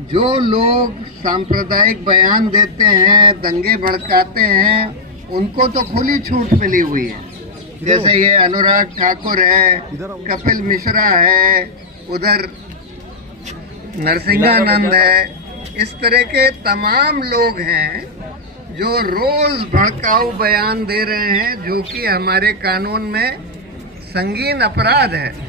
जो लोग सांप्रदायिक बयान देते हैं, दंगे भड़काते हैं, उनको तो खुली छूट मिली हुई है। जैसे ये अनुराग ठाकुर है, कपिल मिश्रा है, उधर नरसिंहानंद है, इस तरह के तमाम लोग हैं जो रोज भड़काऊ बयान दे रहे हैं, जो कि हमारे कानून में संगीन अपराध है।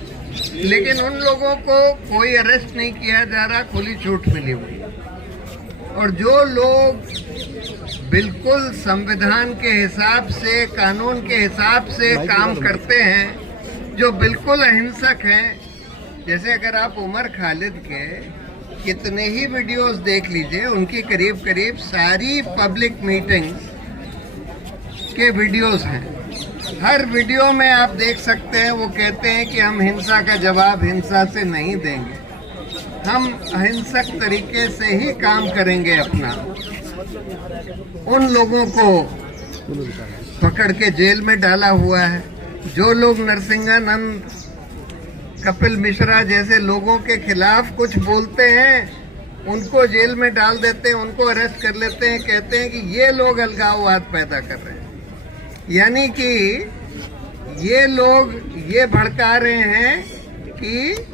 लेकिन उन लोगों को कोई अरेस्ट नहीं किया जा रहा, खुली छूट मिली हुई है। और जो लोग बिल्कुल संविधान के हिसाब से, कानून के हिसाब से काम करते हैं, जो बिल्कुल अहिंसक हैं, जैसे अगर आप उमर खालिद के कितने ही वीडियोस देख लीजिए, उनकी करीब करीब सारी पब्लिक मीटिंग्स के वीडियोस हैं। हर वीडियो में आप देख सकते हैं वो कहते हैं कि हम हिंसा का जवाब हिंसा से नहीं देंगे, हम अहिंसक तरीके से ही काम करेंगे अपना। उन लोगों को पकड़ के जेल में डाला हुआ है। जो लोग नरसिंहानंद, कपिल मिश्रा जैसे लोगों के खिलाफ कुछ बोलते हैं, उनको जेल में डाल देते हैं, उनको अरेस्ट कर लेते हैं, कहते हैं कि ये लोग अलगाववाद पैदा कर रहे हैं। यानी कि ये लोग ये भड़का रहे हैं कि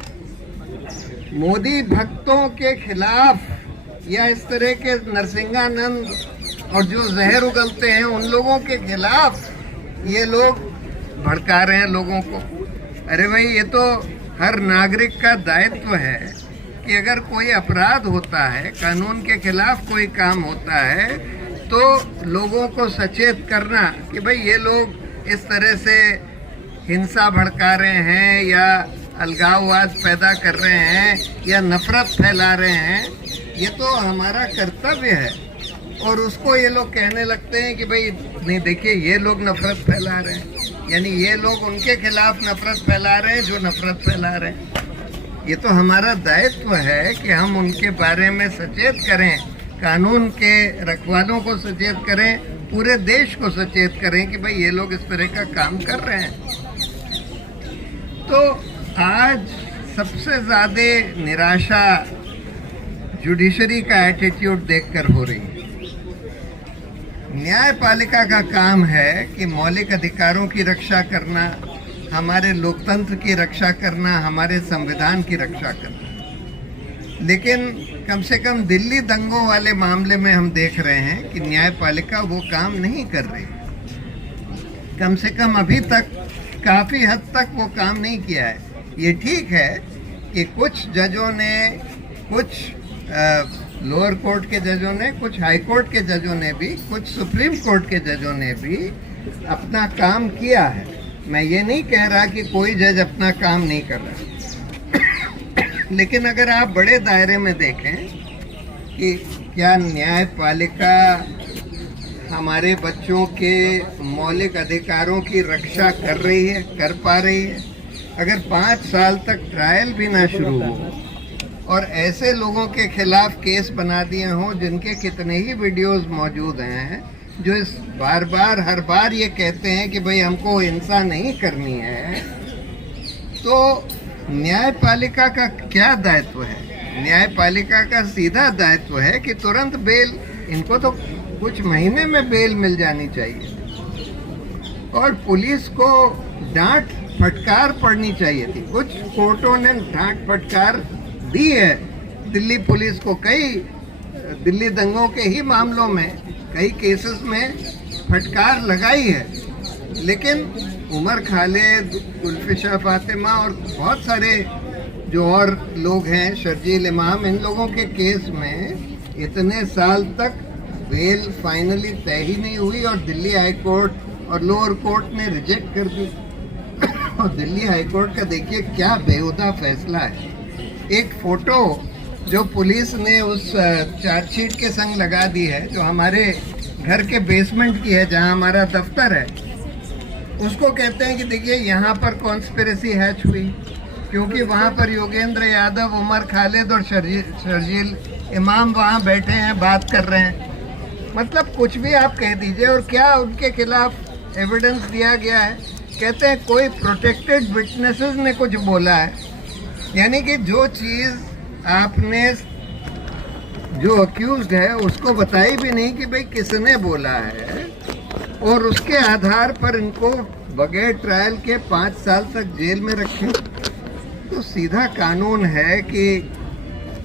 मोदी भक्तों के खिलाफ या इस तरह के नरसिंहानंद और जो जहर उगलते हैं उन लोगों के खिलाफ ये लोग भड़का रहे हैं लोगों को। अरे भाई, ये तो हर नागरिक का दायित्व है कि अगर कोई अपराध होता है, कानून के खिलाफ कोई काम होता है, तो लोगों को सचेत करना कि भाई ये लोग इस तरह से हिंसा भड़का रहे हैं या अलगाववाद पैदा कर रहे हैं या नफरत फैला रहे हैं, ये तो हमारा कर्तव्य है। और उसको ये लोग कहने लगते हैं कि भाई नहीं, देखिए ये लोग नफरत फैला रहे हैं, यानी ये लोग उनके खिलाफ नफरत फैला रहे हैं जो नफरत फैला रहे हैं। ये तो हमारा दायित्व है कि हम उनके बारे में सचेत करें, कानून के रखवालों को सचेत करें, पूरे देश को सचेत करें कि भाई ये लोग इस तरह का काम कर रहे हैं। तो आज सबसे ज़्यादा निराशा जुडिशरी का एटीट्यूड देखकर हो रही है। न्यायपालिका का काम है कि मौलिक अधिकारों की रक्षा करना, हमारे लोकतंत्र की रक्षा करना, हमारे संविधान की रक्षा करना। लेकिन कम से कम दिल्ली दंगों वाले मामले में हम देख रहे हैं कि न्यायपालिका वो काम नहीं कर रही। कम से कम अभी तक काफ़ी हद तक वो काम नहीं किया है। ये ठीक है कि कुछ जजों ने, कुछ लोअर कोर्ट के जजों ने, कुछ हाई कोर्ट के जजों ने भी, कुछ सुप्रीम कोर्ट के जजों ने भी अपना काम किया है। मैं ये नहीं कह रहा कि कोई जज अपना काम नहीं कर रहा, लेकिन अगर आप बड़े दायरे में देखें कि क्या न्यायपालिका हमारे बच्चों के मौलिक अधिकारों की रक्षा कर रही है, कर पा रही है? अगर 5 साल तक ट्रायल भी ना शुरू हो और ऐसे लोगों के खिलाफ केस बना दिए हों जिनके कितने ही वीडियोस मौजूद हैं, जो इस बार बार हर बार ये कहते हैं कि भाई हमको हिंसा नहीं करनी है, तो न्यायपालिका का क्या दायित्व है? न्यायपालिका का सीधा दायित्व है कि तुरंत बेल, इनको तो कुछ महीने में बेल मिल जानी चाहिए। और पुलिस को डांट फटकार पड़नी चाहिए थी। कुछ कोर्टों ने डांट फटकार दी है दिल्ली पुलिस को, कई दिल्ली दंगों के ही मामलों में कई केसेस में फटकार लगाई है। लेकिन उमर खालिद, गुलफिशा फातिमा और बहुत सारे जो और लोग हैं, शर्जील इमाम, इन लोगों के केस में इतने साल तक बेल फाइनली तय ही नहीं हुई और दिल्ली हाई कोर्ट और लोअर कोर्ट ने रिजेक्ट कर दी। और दिल्ली हाई कोर्ट का देखिए क्या बेहुदा फैसला है। एक फोटो जो पुलिस ने उस चार्जशीट के संग लगा दी है, जो हमारे घर के बेसमेंट की है जहां हमारा दफ्तर है, उसको कहते हैं कि देखिए यहाँ पर कॉन्स्पिरेसी हैच हुई, क्योंकि वहाँ पर योगेंद्र यादव, उमर खालिद और शर्जील इमाम वहाँ बैठे हैं, बात कर रहे हैं। मतलब कुछ भी आप कह दीजिए। और क्या उनके खिलाफ एविडेंस दिया गया है? कहते हैं कोई प्रोटेक्टेड विटनेसेस ने कुछ बोला है। यानी कि जो चीज़ आपने जो अक्यूज्ड है उसको बताई भी नहीं कि भाई किसने बोला है, और उसके आधार पर इनको बगैर ट्रायल के 5 साल तक जेल में रखें। तो सीधा कानून है कि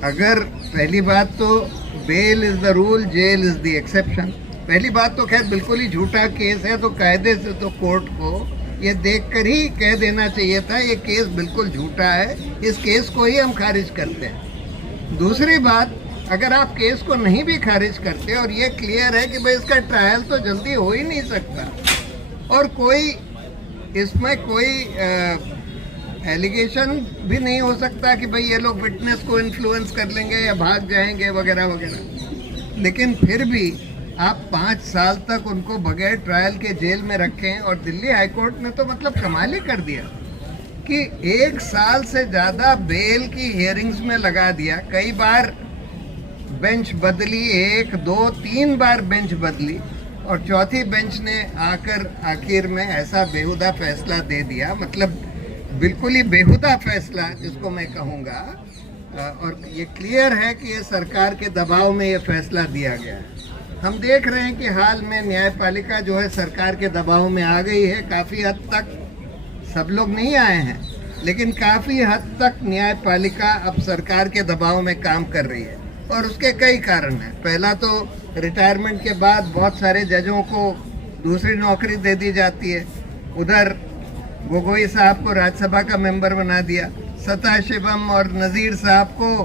अगर पहली बात तो bail is the rule, jail is the exception. पहली बात तो खैर बिल्कुल ही झूठा केस है, तो कायदे से तो कोर्ट को ये देखकर ही कह देना चाहिए था ये केस बिल्कुल झूठा है, इस केस को ही हम खारिज करते हैं। दूसरी बात, अगर आप केस को नहीं भी खारिज करते और ये क्लियर है कि भाई इसका ट्रायल तो जल्दी हो ही नहीं सकता, और कोई इसमें कोई एलिगेशन भी नहीं हो सकता कि भाई ये लोग विटनेस को इन्फ्लुएंस कर लेंगे या भाग जाएंगे वगैरह वगैरह, लेकिन फिर भी आप 5 साल तक उनको बगैर ट्रायल के जेल में रखें। और दिल्ली हाईकोर्ट ने तो मतलब कमाल ही कर दिया कि 1 साल से ज़्यादा बेल की हियरिंग्स में लगा दिया। कई बार बेंच बदली, 1, 2, 3 बार बेंच बदली, और चौथी बेंच ने आकर आखिर में ऐसा बेहुदा फैसला दे दिया, मतलब बिल्कुल ही बेहुदा फैसला जिसको मैं कहूँगा। और ये क्लियर है कि ये सरकार के दबाव में ये फैसला दिया गया है। हम देख रहे हैं कि हाल में न्यायपालिका जो है सरकार के दबाव में आ गई है। काफ़ी हद तक, सब लोग नहीं आए हैं, लेकिन काफ़ी हद तक न्यायपालिका अब सरकार के दबाव में काम कर रही है, और उसके कई कारण हैं। पहला तो रिटायरमेंट के बाद बहुत सारे जजों को दूसरी नौकरी दे दी जाती है। उधर गोगोई साहब को राज्यसभा का मेंबर बना दिया, सताशिवम और नज़ीर साहब को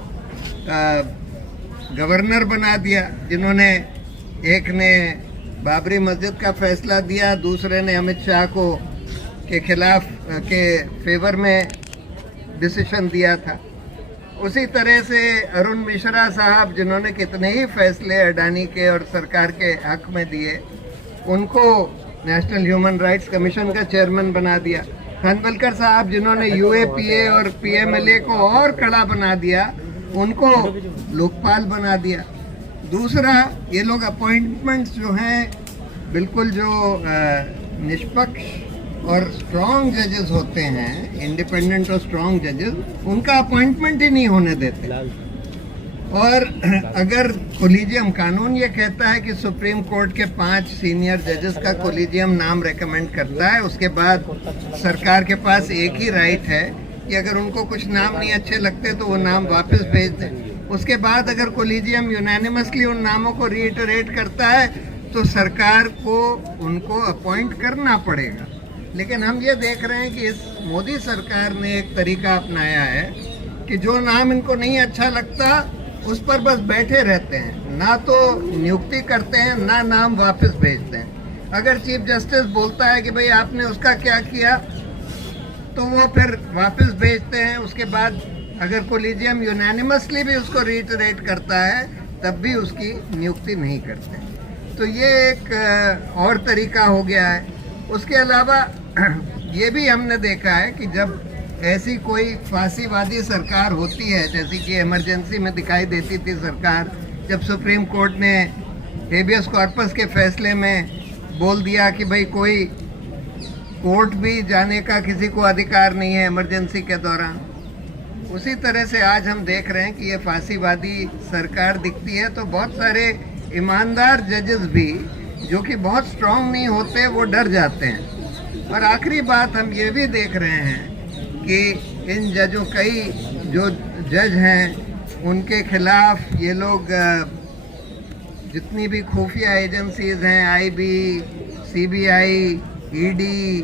गवर्नर बना दिया, जिन्होंने, एक ने बाबरी मस्जिद का फैसला दिया, दूसरे ने अमित शाह को के खिलाफ के फेवर में डिसीजन दिया था। उसी तरह से अरुण मिश्रा साहब, जिन्होंने कितने ही फैसले अडानी के और सरकार के हक में दिए, उनको नेशनल ह्यूमन राइट्स कमीशन का चेयरमैन बना दिया। खानवलकर साहब, जिन्होंने यूएपीए और पीएमएलए को और कड़ा बना दिया, उनको लोकपाल बना दिया। दूसरा, ये लोग अपॉइंटमेंट्स जो हैं, बिल्कुल जो निष्पक्ष और स्ट्रॉन्ग जजेस होते हैं, इंडिपेंडेंट और स्ट्रॉन्ग जजेस, उनका अपॉइंटमेंट ही नहीं होने देते। और अगर कोलिजियम, कानून ये कहता है कि सुप्रीम कोर्ट के 5 सीनियर जजेस का कोलिजियम नाम रेकमेंड करता है, उसके बाद सरकार के पास एक ही राइट है कि अगर उनको कुछ नाम नहीं अच्छे लगते तो वो नाम वापस भेज दें। उसके बाद अगर कोलिजियम यूनानिमसली उन नामों को रीइटरेट करता है तो सरकार को उनको अपॉइंट करना पड़ेगा। लेकिन हम ये देख रहे हैं कि इस मोदी सरकार ने एक तरीका अपनाया है कि जो नाम इनको नहीं अच्छा लगता उस पर बस बैठे रहते हैं, ना तो नियुक्ति करते हैं ना नाम वापस भेजते हैं। अगर चीफ जस्टिस बोलता है कि भाई आपने उसका क्या किया, तो वो फिर वापस भेजते हैं। उसके बाद अगर कोलिजियम यूनानिमसली भी उसको रीइटरेट करता है तब भी उसकी नियुक्ति नहीं करते। तो ये एक और तरीका हो गया है। उसके अलावा ये भी हमने देखा है कि जब ऐसी कोई फांसीवादी सरकार होती है, जैसे कि इमरजेंसी में दिखाई देती थी सरकार, जब सुप्रीम कोर्ट ने हेबियस कॉर्पस के फैसले में बोल दिया कि भाई कोई कोर्ट भी जाने का किसी को अधिकार नहीं है इमरजेंसी के दौरान, उसी तरह से आज हम देख रहे हैं कि ये फांसीवादी सरकार दिखती है। तो बहुत सारे ईमानदार जजेस भी, जो कि बहुत स्ट्रांग नहीं होते, वो डर जाते हैं। और आखिरी बात हम ये भी देख रहे हैं कि इन जजों, कई जो जज हैं उनके खिलाफ ये लोग जितनी भी खुफिया एजेंसीज हैं, IB, CBI, ED,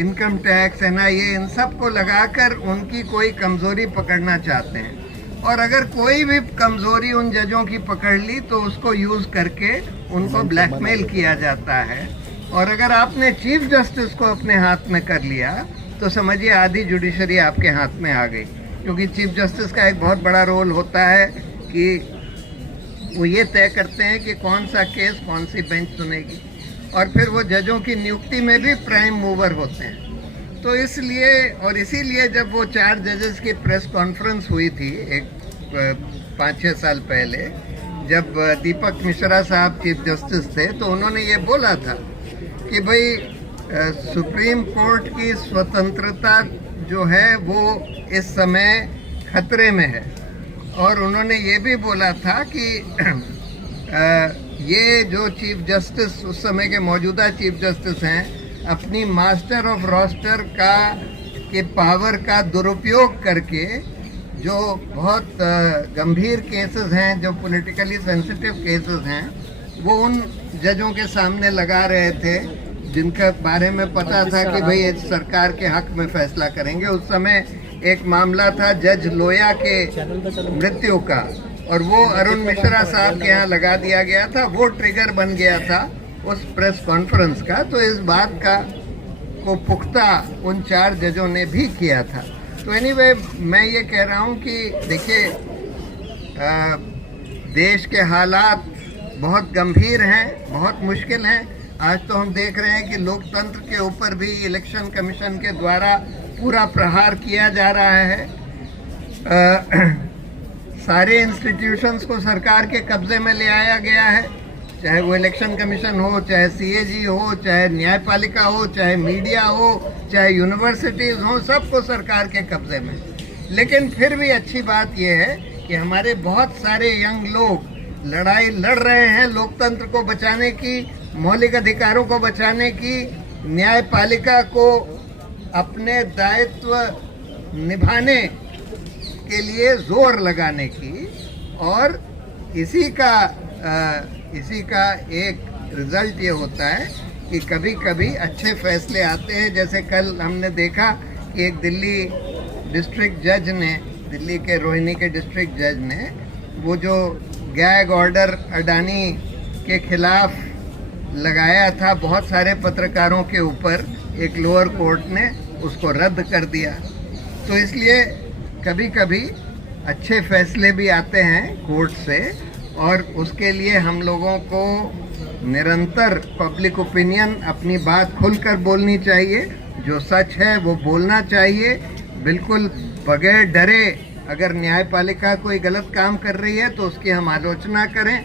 income tax, NIA, इन सब को लगाकर उनकी कोई कमज़ोरी पकड़ना चाहते हैं। और अगर कोई भी कमज़ोरी उन जजों की पकड़ ली तो उसको यूज़ करके उनको ब्लैकमेल किया जाता है। और अगर आपने चीफ जस्टिस को अपने हाथ में कर लिया तो समझिए आधी जुडिशरी आपके हाथ में आ गई, क्योंकि चीफ जस्टिस का एक बहुत बड़ा रोल होता है कि वो ये तय करते हैं कि कौन सा केस कौन सी बेंच सुनेगी, और फिर वो जजों की नियुक्ति में भी प्राइम मूवर होते हैं। तो इसलिए और इसीलिए जब वो 4 जजेस की प्रेस कॉन्फ्रेंस हुई थी एक 5-6 साल पहले, जब दीपक मिश्रा साहब चीफ जस्टिस थे, तो उन्होंने ये बोला था कि भाई सुप्रीम कोर्ट की स्वतंत्रता जो है वो इस समय खतरे में है। और उन्होंने ये भी बोला था कि ये जो चीफ जस्टिस उस समय के मौजूदा चीफ जस्टिस हैं अपनी मास्टर ऑफ रोस्टर के पावर का दुरुपयोग करके जो बहुत गंभीर केसेस हैं, जो पॉलिटिकली सेंसिटिव केसेस हैं, वो उन जजों के सामने लगा रहे थे जिनके बारे में पता था कि भाई इस सरकार के हक में फैसला करेंगे। उस समय एक मामला था जज लोया के मृत्यु का, और वो अरुण मिश्रा साहब के यहाँ लगा दिया गया था। वो ट्रिगर बन गया था उस प्रेस कॉन्फ्रेंस का। तो इस बात को पुख्ता उन 4 जजों ने भी किया था। तो एनीवे, मैं ये कह रहा हूँ कि देखिए, देश के हालात बहुत गंभीर हैं, बहुत मुश्किल हैं। आज तो हम देख रहे हैं कि लोकतंत्र के ऊपर भी इलेक्शन कमीशन के द्वारा पूरा प्रहार किया जा रहा है। सारे इंस्टीट्यूशंस को सरकार के कब्जे में ले आया गया है, चाहे वो इलेक्शन कमीशन हो, चाहे सीएजी हो, चाहे न्यायपालिका हो, चाहे मीडिया हो, चाहे यूनिवर्सिटीज़ हो, सबको सरकार के कब्जे में। लेकिन फिर भी अच्छी बात यह है कि हमारे बहुत सारे यंग लोग लड़ाई लड़ रहे हैं लोकतंत्र को बचाने की, मौलिक अधिकारों को बचाने की, न्यायपालिका को अपने दायित्व निभाने के लिए जोर लगाने की। और इसी का एक रिजल्ट ये होता है कि कभी कभी अच्छे फैसले आते हैं। जैसे कल हमने देखा कि एक दिल्ली डिस्ट्रिक्ट जज ने, दिल्ली के रोहिणी के डिस्ट्रिक्ट जज ने, वो जो गैग ऑर्डर अडानी के खिलाफ लगाया था बहुत सारे पत्रकारों के ऊपर, एक लोअर कोर्ट ने उसको रद्द कर दिया। तो इसलिए कभी कभी अच्छे फैसले भी आते हैं कोर्ट से, और उसके लिए हम लोगों को निरंतर पब्लिक ओपिनियन, अपनी बात खुलकर बोलनी चाहिए। जो सच है वो बोलना चाहिए, बिल्कुल बगैर डरे। अगर न्यायपालिका कोई गलत काम कर रही है तो उसकी हम आलोचना करें,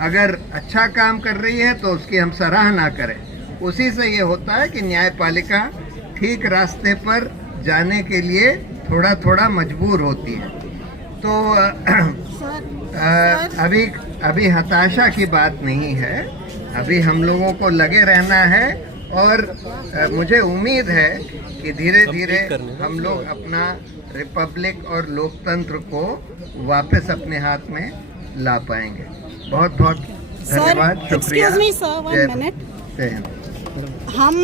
अगर अच्छा काम कर रही है तो उसकी हम सराहना करें। उसी से ये होता है कि न्यायपालिका ठीक रास्ते पर जाने के लिए थोड़ा थोड़ा मजबूर होती है। तो अभी हताशा की बात नहीं है, अभी हम लोगों को लगे रहना है। और मुझे उम्मीद है कि धीरे धीरे हम लोग अपना रिपब्लिक और लोकतंत्र को वापस अपने हाथ में ला पाएंगे। बहुत बहुत धन्यवाद, शुक्रिया। जय हिंद। हम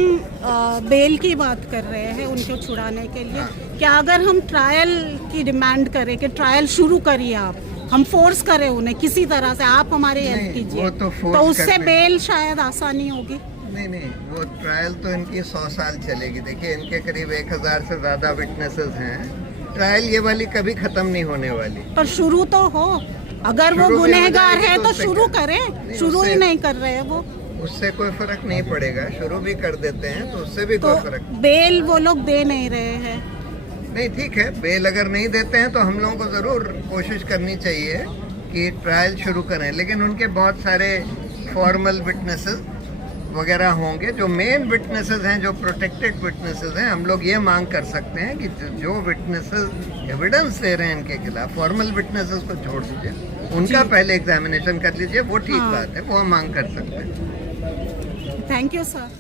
बेल की बात कर रहे हैं उनको छुड़ाने के लिए। क्या अगर हम ट्रायल की डिमांड करें कि ट्रायल शुरू करिए आप, हम फोर्स करें उन्हें किसी तरह से, आप हमारे हेल्प कीजिए, तो उससे बेल शायद आसानी होगी। नहीं, वो ट्रायल तो इनकी 100 साल चलेगी। देखिए, इनके करीब 1000 से ज़्यादा विटनेसेस हैं। ट्रायल ये वाली कभी ख़त्म नहीं होने वाली। पर शुरू तो हो, अगर वो गुनहगार है तो शुरू करें। शुरू ही नहीं कर रहे हैं वो, उससे कोई फर्क नहीं पड़ेगा। शुरू भी कर देते हैं तो उससे भी कोई फर्क नहीं। बेल वो लोग दे नहीं रहे हैं। नहीं, ठीक है, बेल अगर नहीं देते हैं तो हम लोगों को ज़रूर कोशिश करनी चाहिए कि ट्रायल शुरू करें। लेकिन उनके बहुत सारे फॉर्मल विटनेसेस वगैरह होंगे। जो मेन विटनेसेस हैं, जो प्रोटेक्टेड विटनेसेस हैं, हम लोग ये मांग कर सकते हैं कि जो विटनेसेस एविडेंस दे रहे हैं इनके खिलाफ, फॉर्मल विटनेसेस को छोड़ दीजिए, उनका पहले एग्जामिनेशन कर लीजिए। वो ठीक बात है, वो हम मांग कर सकते हैं। Thank you sir.